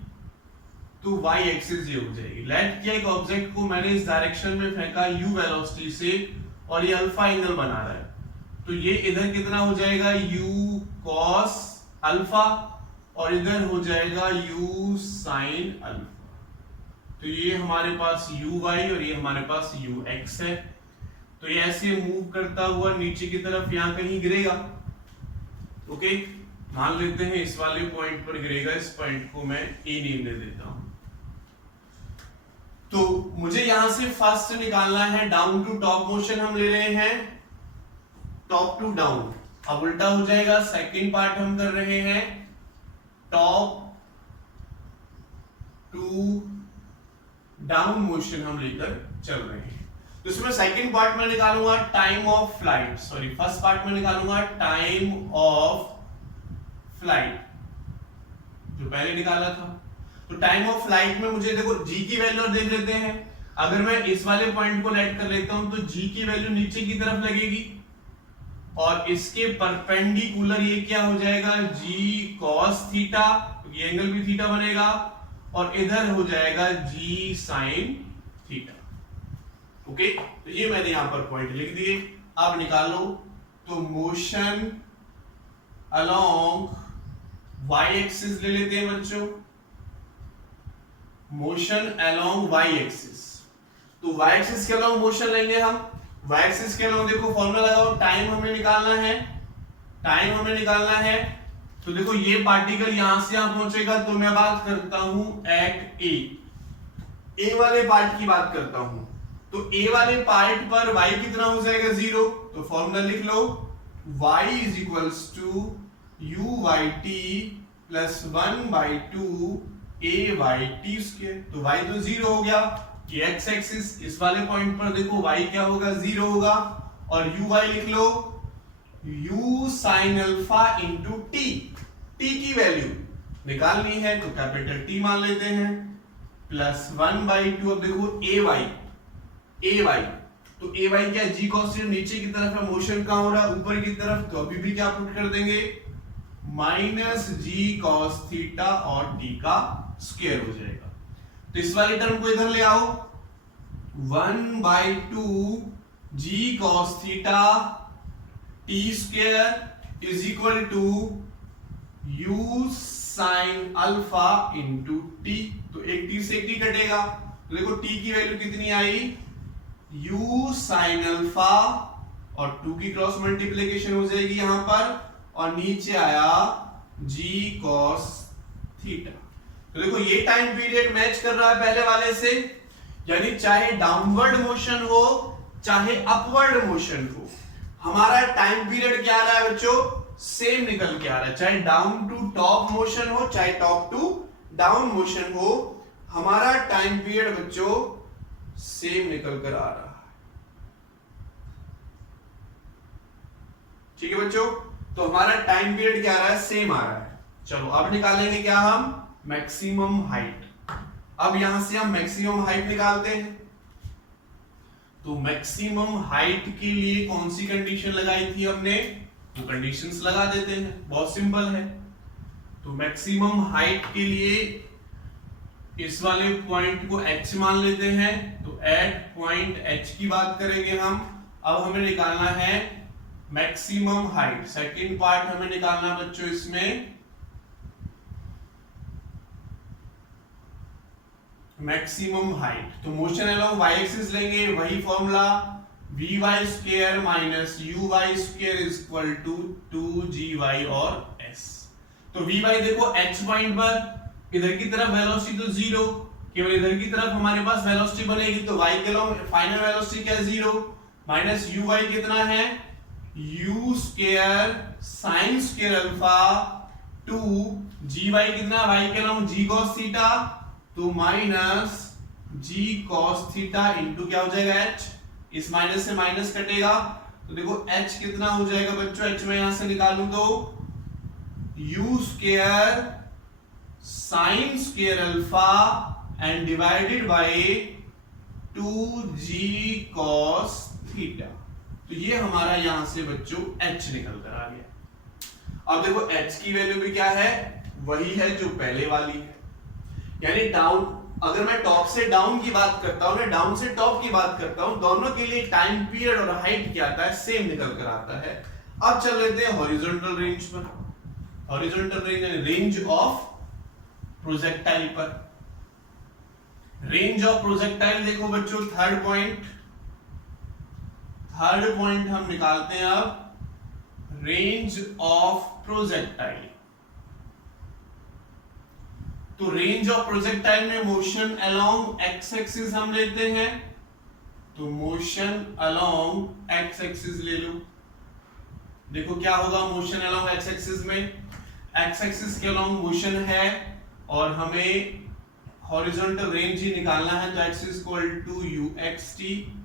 तो वाई एक्सिस ये हो जाएगी। लेट किया एक ऑब्जेक्ट को मैंने इस डायरेक्शन में फेंका u वेलोसिटी से और ये अल्फा एंगल बना रहा है, तो ये इधर कितना हो जाएगा u cos अल्फा और इधर हो जाएगा u sin अल्फा, तो ये हमारे पास uy और ये हमारे पास ux है, तो ये ऐसे मूव करता हुआ नीचे की तरफ यहां कहीं गिरेगा। ओके, मान लेते हैं इस वाले पॉइंट पर गिरेगा, इस पॉइंट को मैं ए नेम दे देता हूं। तो मुझे यहां से फर्स्ट निकालना है डाउन टू टॉप मोशन, हम ले रहे हैं टॉप टू डाउन, अब उल्टा हो जाएगा, सेकंड पार्ट हम कर रहे हैं टॉप टू डाउन मोशन हम लेकर चल रहे हैं। तो इसमें सेकंड पार्ट में निकालूंगा time of flight, sorry first part में निकालूंगा टाइम ऑफ फ्लाइट जो पहले निकाला था। तो टाइम ऑफ फ्लाइट में मुझे देखो g की वैल्यू देख लेते हैं, अगर मैं इस वाले पॉइंट को लेट कर लेता हूं तो g की वैल्यू नीचे की तरफ लगेगी और इसके परपेंडिकुलर ये क्या हो जाएगा g cos थीटा, ये एंगल भी थीटा बनेगा और इधर हो जाएगा g sin थीटा। ओके, तो ये मैंने यहां पर पॉइंट लिख दिए, आप निकाल लो। तो मोशन अलोंग y एक्सिस ले लेते हैं बच्चों, मोशन अलोंग y एक्सिस, तो y एक्सिस के अलोंग मोशन लेंगे हम, y एक्सिस के अलोंग देखो फॉर्मूला लगाओ, टाइम हमें निकालना है, टाइम हमें निकालना है तो देखो ये पार्टिकल यहां से यहां पहुंचेगा, तो मैं बात करता हूं एट ए वाले पार्ट की बात करता हूं। तो ए वाले पार्ट पर y कितना हो जाएगा 0, तो फॉर्मूला लिख लो y is equals to u by t plus 1/2 a by t square. तो y तो 0 हो गया, ये x एक्सिस, इस वाले पॉइंट पर देखो y क्या होगा 0 होगा, और u लिख लो u sign alpha into T, T की वैल्यू निकालनी है तो कैपिटल टी मान लेते हैं, प्लस 1/2। अब देखो ए वाई, तो ए वाई क्या जी कॉस थीटा नीचे की तरफ है, मोशन कहां हो रहा है ऊपर की तरफ, तो अभी भी क्या पुट कर देंगे माइनस जी कॉस थीटा और टी का स्क्वायर हो जाएगा। तो इस वाली टर्म को इधर ले आओ, 1/2 g cos theta t square is equal to u sine alpha into t. तो एक टी से एक टी कटेगा, तो देखो टी की वैल्यू कितनी आई u साइन अल्फा, और 2 की क्रॉस मल्टीप्लीकेशन हो जाएगी यहां पर, और नीचे आया g cos थीटा। तो देखो ये टाइम पीरियड मैच कर रहा है पहले वाले से, यानी चाहे डाउनवर्ड मोशन हो चाहे अपवर्ड मोशन हो, हमारा टाइम पीरियड क्या आ रहा है बच्चों, सेम निकल के आ रहा है। चाहे डाउन टू टॉप मोशन हो चाहे टॉप टू डाउन मोशन हो, हमारा टाइम पीरियड बच्चों सेम निकल कर आ रहा है। ठीक है बच्चों, तो हमारा टाइम पीरियड क्या आ रहा है, सेम आ रहा है। चलो अब निकालेंगे क्या हम, मैक्सिमम हाइट। अब यहां से हम मैक्सिमम हाइट निकालते हैं। तो मैक्सिमम हाइट के लिए कौन सी कंडीशन लगाई थी हमने, तो कंडीशंस लगा देते हैं, बहुत सिंपल है। तो मैक्सिमम हाइट के लिए इस वाले पॉइंट को h मान लेते हैं, तो एट पॉइंट h की बात करेंगे हम। अब हमें निकालना है मैक्सिमम हाइट, सेकंड पार्ट हमें निकालना बच्चों इसमें मैक्सिमम हाइट। तो मोशन अलोंग y एक्सिस लेंगे, वही formula vy square minus uy square is equal to 2gy और s। तो vy देखो h पॉइंट पर, इधर की तरफ वेलोसिटी तो 0, केवल इधर की तरफ हमारे पास वेलोसिटी बनेगी, तो y के अलोंग फाइनल वेलोसिटी क्या है 0, माइनस uy कितना है u square sine square alpha 2 gy कितना, y के अलोंग g cos थीटा, तो minus g cos theta into क्या हो जाएगा h, इस माइनस से माइनस कटेगा, तो देखो h कितना हो जाएगा बच्चों, h में यहां से निकालूं तो u square sine square alpha and divided bye 2g cos theta. तो ये हमारा यहां से बच्चों h निकल कर आ गया। अब देखो h की वैल्यू भी क्या है, वही है जो पहले वाली है, यानी डाउन, अगर मैं टॉप से डाउन की बात करता हूं ना, डाउन से टॉप की बात करता हूं, दोनों के लिए टाइम पीरियड और हाइट क्या आता है, सेम निकल कर आता है। अब चल लेते हैं हॉरिजॉन्टल रेंज पर। हॉरिजॉन्टल रेंज यानी रेंज ऑफ प्रोजेक्टाइल पर। रेंज ऑफ प्रोजेक्टाइल देखो बच्चों, थर्ड पॉइंट हम निकालते हैं अब, रेंज ऑफ प्रोजेक्टाइल। तो रेंज ऑफ प्रोजेक्टाइल में मोशन अलोंग एक्स एक्सिस हम लेते हैं, तो मोशन अलोंग एक्स एक्सिस ले लो। देखो क्या होगा मोशन अलोंग एक्स एक्सिस में, एक्स एक्सिस के अलोंग मोशन है और हमें हॉरिजॉन्टल रेंज ही निकालना है, तो x equal to u x t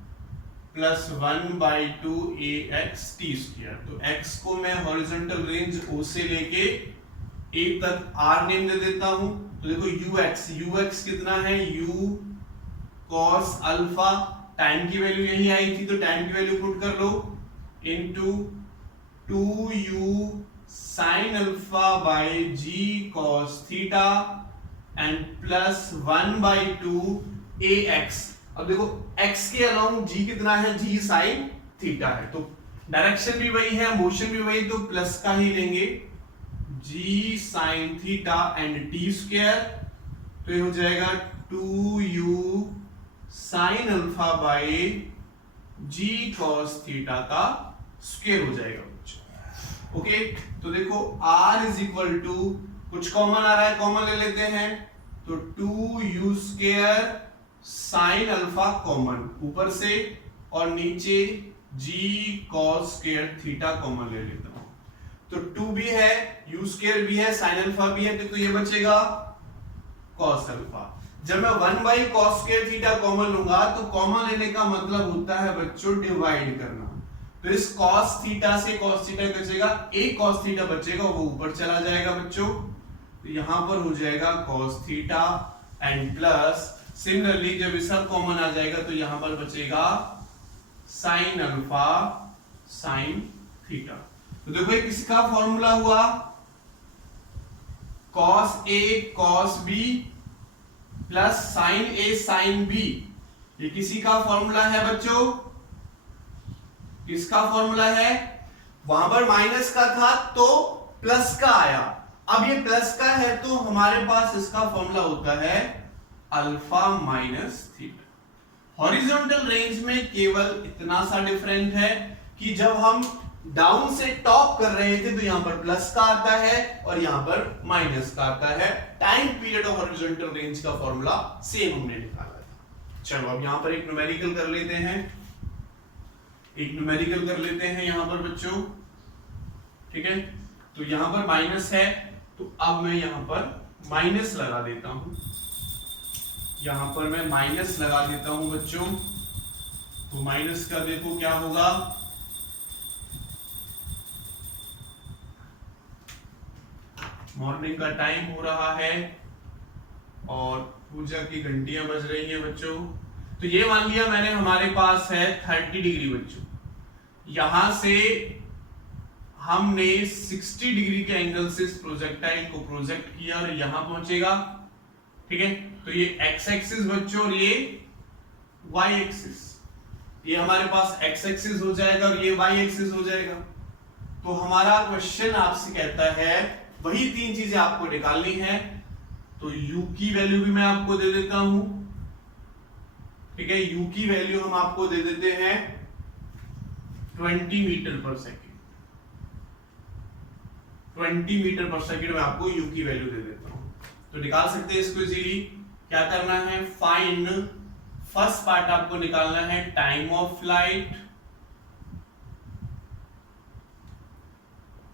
plus 1/2 a x t square. तो x को मैं हॉरिजॉन्टल रेंज O से लेके A तक r नेम दे देता हूं। तो देखो ux कितना है, u cos अल्फा, टाइम की वैल्यू यही आई थी तो टाइम की वैल्यू पुट कर लो, into 2u sin alpha by g cos theta and plus 1/2 ax। अब देखो x के अलोंग g कितना है, g sin थीटा है, तो डायरेक्शन भी वही है, मोशन भी वही, तो प्लस का ही लेंगे, g sin theta and t square, तो ये हो जाएगा 2u sin alpha by g cos theta का स्क्वायर हो जाएगा बच्चों। ओके, तो देखो r इज इक्वल टू, कुछ कॉमन आ रहा है, कॉमन ले लेते हैं, तो 2u square sine alpha common ऊपर से, और नीचे g cos square theta common ले लेता हूं, तो 2 भी है, u स्क्वायर भी है, साइन अल्फा भी है, तो ये बचेगा cos अल्फा। जब मैं 1 cos स्क्वायर थीटा कॉमन लूंगा तो कॉमन लेने का मतलब होता है बच्चों डिवाइड करना, तो इस cos थीटा से cos थीटा बचेगा, एक cos थीटा बचेगा वो ऊपर चला जाएगा बच्चों, तो यहां पर हो जाएगा cos theta and plus similarly जब इसका कॉमन आ जाएगा तो यहां पर बचेगा sin अल्फा sin थीटा। तो देखो ये किसका फॉर्मूला हुआ, cos A cos B plus sin A sin B, ये किसी का फॉर्मूला है बच्चों, किसका फॉर्मूला है, वहां पर माइनस का था तो प्लस का आया, अब ये प्लस का है तो हमारे पास इसका फॉर्मूला होता है alpha minus theta. Horizontal range में केवल इतना सा डिफरेंट है कि जब हम डाउन से टॉप कर रहे थे तो यहां पर प्लस का आता है और यहां पर माइनस का आता है, time period of horizontal range का फॉर्मूला सेम हमने निकाला था। चलो अब यहां पर एक न्यूमेरिकल कर लेते हैं, एक न्यूमेरिकल कर लेते हैं यहां पर बच्चों, ठीक है, तो यहां पर माइनस है तो अब मैं यहां पर माइनस लगा देता हूं, यहां पर मैं माइनस लगा देता हूं बच्चों, तो माइनस का देखो क्या होगा, मॉर्निंग का टाइम हो रहा है और पूजा की घंटियां बज रही हैं बच्चों, तो ये मान लिया मैंने हमारे पास है 30 डिग्री बच्चों, यहां से हमने 60 डिग्री के एंगल से इस प्रोजेक्टाइल को प्रोजेक्ट किया और यहां पहुंचेगा, ठीक है, तो ये x एक्सिस बच्चों और ये y एक्सिस, ये हमारे पास x एक्सिस हो जाएगा और ये y एक्सिस हो जाएगा। तो हमारा क्वेश्चन आपसे कहता है वही तीन चीजें आपको निकालनी है, तो u की वैल्यू भी मैं आपको दे देता हूं, ठीक है, u की वैल्यू हम आपको दे देते हैं 20 मीटर पर सेकेंड, 20 मीटर पर सेकेंड में आपको u की वैल्यू दे देता हूं, तो निकाल सकते हैं इसको इजीली। क्या करना है, फाइंड, फर्स्ट पार्ट आपको निकालना है time of flight,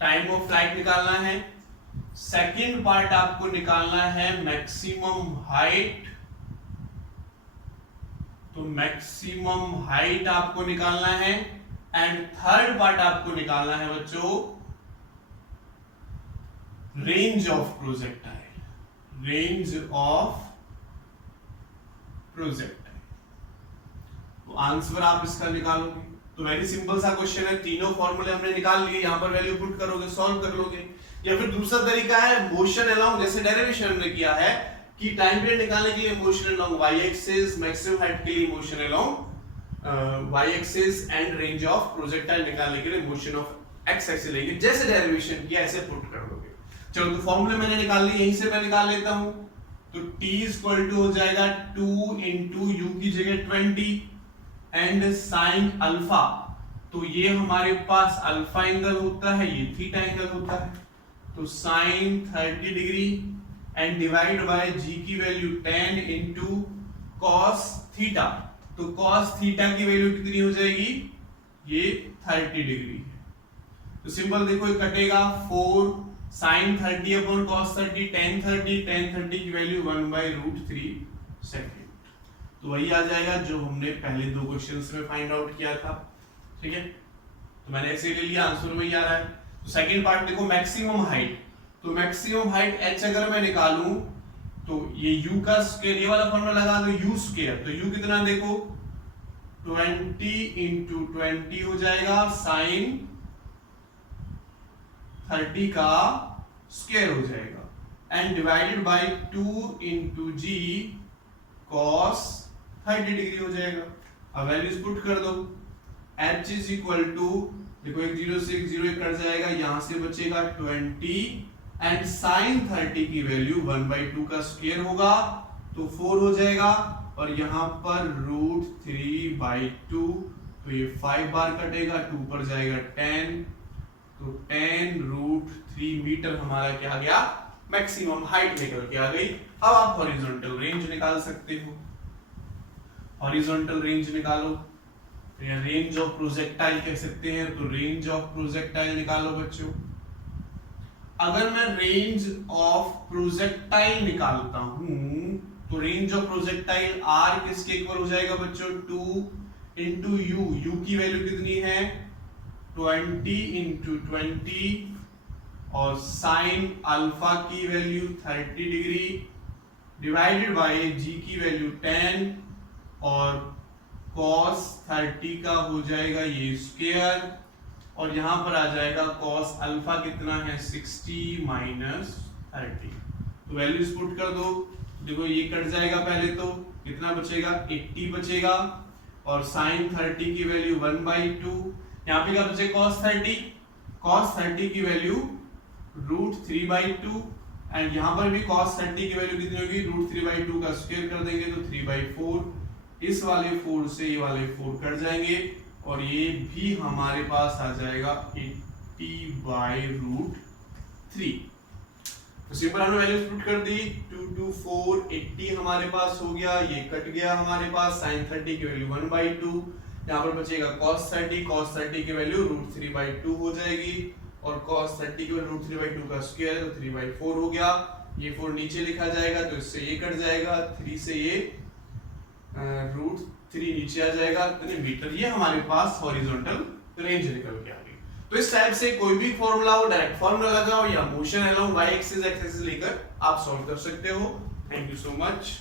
time of flight निकालना है, सेकंड पार्ट आपको निकालना है मैक्सिमम हाइट, तो मैक्सिमम हाइट आपको निकालना है, एंड थर्ड पार्ट आपको निकालना है बच्चों range of projectile, range of projectile. तो आंसर आप इसका निकालोगे, तो वेरी सिंपल सा क्वेश्चन है, तीनों फॉर्मूले हमने निकाल लिए, यहां पर वैल्यू पुट करोगे सॉल्व कर लोगे, या फिर दूसरा तरीका है मोशन अलोंग, जैसे डेरिवेशन हमने किया है कि टाइम पीरियड निकालने के लिए motion along y axis, maximum height के लिए motion along y axis and range of projectile निकालने के लिए मोशन ऑफ x एक्सिस लेंगे, जैसे डेरिवेशन किया ऐसे पुट कर दोगे। चलो तो फॉर्मूले मैंने निकाल लिए, यहीं से मैं निकाल लेता हूं, तो t इक्वल टू हो जाएगा 2 इंटू यू की जगह 20 एंड साइन अल्फा, तो ये हमारे पास अल्फा एंगल होता है, ये थीटा एंगल होता है, तो sine 30 degree and divide by g की वैल्यू 10 इंटू कॉस थीटा, तो कॉस थीटा की वैल्यू कितनी हो जाएगी, ये 30 डिग्री है, तो सिंपल देखो ये कटेगा 4 साइन 30 अपॉन कॉस 30, tan 30 की वैल्यू 1/√3 सेकंड, तो वही आ जाएगा जो हमने पहले दो क्वेश्चंस में फाइंड आउट किया था, ठीक है, तो मैंने ऐसे ले लिया, आंसर वही आ रहा है। तो सेकंड पार्ट देखो मैक्सिमम हाइट, तो मैक्सिमम हाइट h अगर मैं निकालूं तो ये u का स्क्वायर, ये वाला फॉर्मूला लगा दो u स्क्वायर, तो u कितना देखो 20 इंटू 20 हो जाएगा साइन 30 का स्क्वायर हो जाएगा and divided by 2 into g cos 30 degree हो जाएगा। अब वैल्यूज पुट कर दो, h इज इक्वल टू देखो एक 0 से एक 0 कट जाएगा, यहां से बचेगा 20 एंड साइन 30 की वैल्यू 1/2 का स्क्वायर होगा तो 4 हो जाएगा और यहां पर √3/2, तो ये 5 बार कटेगा, 2 पर जाएगा 10, तो 10√3 मीटर हमारा क्या आ गया, मैक्सिमम हाइट निकल के आ गई। अब आप हॉरिजॉन्टल रेंज निकाल सकते हो। हॉरिजॉन्टल रेंज निकालो, या रेंज ऑफ प्रोजेक्टाइल कह सकते हैं, तो रेंज ऑफ प्रोजेक्टाइल निकालो बच्चों। अगर मैं रेंज ऑफ प्रोजेक्टाइल निकालता हूं तो रेंज ऑफ प्रोजेक्टाइल आर किसके इक्वल हो जाएगा बच्चों, 2 इंटू यू। यू की वैल्यू कितनी है, 20 इंटू 20, और साइन अल्फा की वैल्यू 30 डिग्री डिवाइडेड बाय जी की वैल्यू 10, और cos 30 का हो जाएगा ये स्क्वायर, और यहां पर आ जाएगा cos अल्फा कितना है, 60 माइनस 30। तो वैल्यूज पुट कर दो, देखो ये कट जाएगा, पहले तो कितना बचेगा, 80 बचेगा, और sin 30 की वैल्यू 1/2, यहाँ पे क्या बचेगा, cos 30 की वैल्यू √3/2, एंड यहाँ पर भी cos 30 की वैल्यू कितनी होगी, √3/2 का स्क्वायर कर देंगे तो 3/4, इस वाले 4 से ये वाले 4 कट जाएंगे, और ये भी हमारे पास आ जाएगा 80/√3। तो सिंपल हमने वैल्यूज पुट कर दी, 2 2 4 80 हमारे पास हो गया, ये कट गया हमारे पास, sin 30 की वैल्यू 1/2, यहाँ पर बचेगा cos 30 की वैल्यू √3/2 हो जाएगी, और cos 30 की वैल्यू √3/2 का स्क्वायर है तो 3/4 हो गया, ये 4 नीचे लिखा जाएगा तो इससे ये कट जाएगा, 3 से ये √3 नीचे आ जाएगा, मीटर। ये हमारे पास हॉरिजॉन्टल रेंज निकल के आ गई। तो इस टाइप से कोई भी फॉर्मूला हो, डायरेक्ट फॉर्मूला लगाओ या motion along y axis x axis लेकर आप सॉल्व कर सकते हो। Thank you so much.